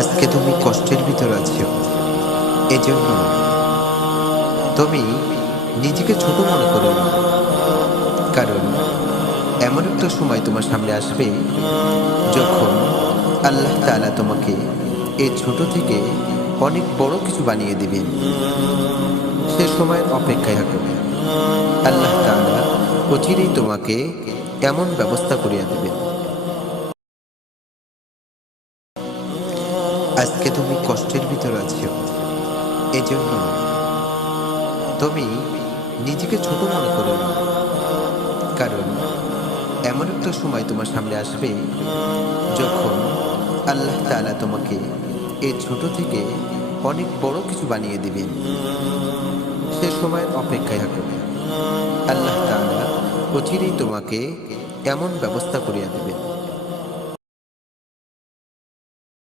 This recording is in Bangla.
আজকে তুমি কষ্টের ভিতর আছো, এজন্য তুমি নিজেকে ছোট মনে করো না। কারণ এমন একটা সময় তোমার সামনে আসবে যখন আল্লাহ তাআলা তোমাকে এই ছোট থেকে অনেক বড় কিছু বানিয়ে দিবেন। সে সময়ের অপেক্ষায় থাকো। আল্লাহ তাআলা অচিরেই তোমাকে এমন ব্যবস্থা করিয়া দিবেন। আজকে তুমি কষ্টের ভিতর আছো, এজন্য তুমি নিজেকে ছোট মনে করো না। কারণ এমন একটা সময় তোমার সামনে আসবে যখন আল্লাহ তাআলা তোমাকে এই ছোট থেকে অনেক বড় কিছু বানিয়ে দিবেন। সে সময়ের অপেক্ষায় থাকো। আল্লাহ তাআলা অচিরেই তোমাকে এমন ব্যবস্থা করিয়া দিবেন।